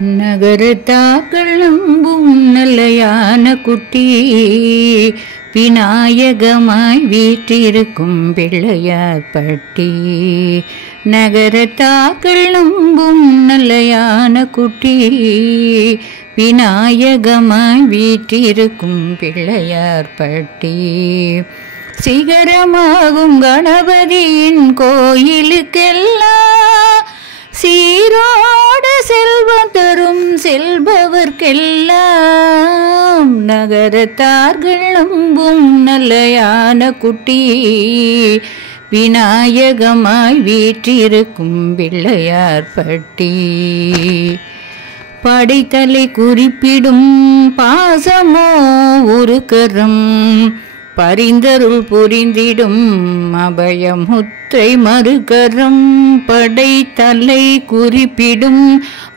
நகரத்தாக்கள் நம்பும் நல்லையான குட்டி விநாயகமாய் வீற்றிருக்கும் பிள்ளையார்பட்டி. நகரத்தாக்கள் நம்பும் நல்லையான குட்டி விநாயகமாய் வீற்றிருக்கும் பிள்ளையார்பட்டி. சிகரமாகும் கணபதியின் கோயிலுக்கெல்லாம் சீரோடு செல்வம் தரும் செல்பவர்க்கெல்லாம் நகரத்தார்கள் நம்பும் நல்லையான குட்டி விநாயகமாய் வீற்றிருக்கும் பிள்ளையார்பட்டி. படைத்தலை குறிப்பிடும் பாசமோ ஒரு கரம் பரிந்தருள் புரிந்திடும் அபயமுத்திரை மறுகரம். படைத்தலை குறிப்பிடும்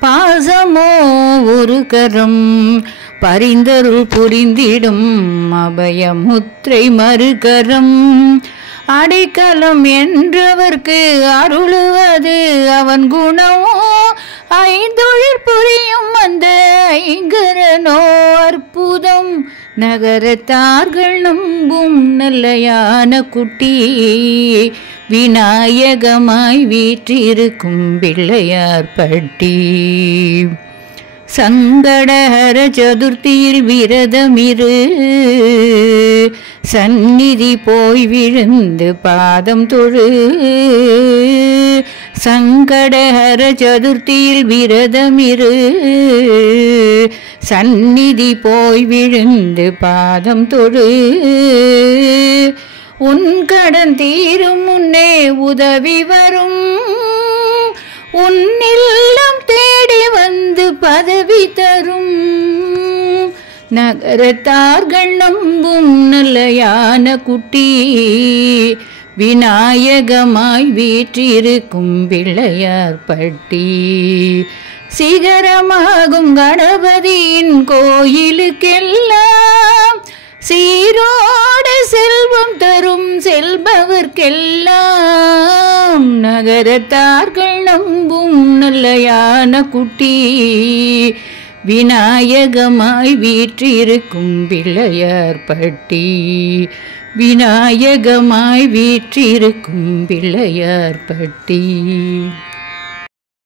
பாசமோ ஒரு கரம் பரிந்தருள் புரிந்திடும் அபயமுத்திரை மறுகரம். அடைக்கலம் என்றவர்க்கு அருளுவது அவன் குணமோ ஐந்தொழில் புரியும் அந்த ஐங்கரனோ அற்புதம். நகரத்தார்கள் நம்பும் நல்லையான குட்டி விநாயகமாய் வீற்றிருக்கும் பிள்ளையார்பட்டி. சங்கடஹர சதுர்த்தியில் விரதமிரு சந்நிதி போய் விழுந்து பாதம் தொழு. சங்கடஹர சதுர்த்தியில் விரதமிரு சந்நிதி போய் விழுந்து பாதம் தொழு. உன் கடன் தீரும் முன்னே உதவி வரும் உன் இல்லம் தேடி வந்து பதவி தரும். நகரத்தார்கள் நம்பும் நல்லையான குட்டி விநாயகமாய் வீற்றிருக்கும் பிள்ளையார்பட்டி. சிகரமாகும் கணபதியின் கோயிலுக்கெல்லாம் சீரோடு செல்வம் தரும் செல்பவர்க்கெல்லாம் நகரத்தார்கள் நம்பும் நல்லையான குட்டி விநாயகமாய் வீற்றிருக்கும் பிள்ளையார்பட்டி. விநாயகமாய் வீற்றிருக்கும் பிள்ளையார்பட்டி.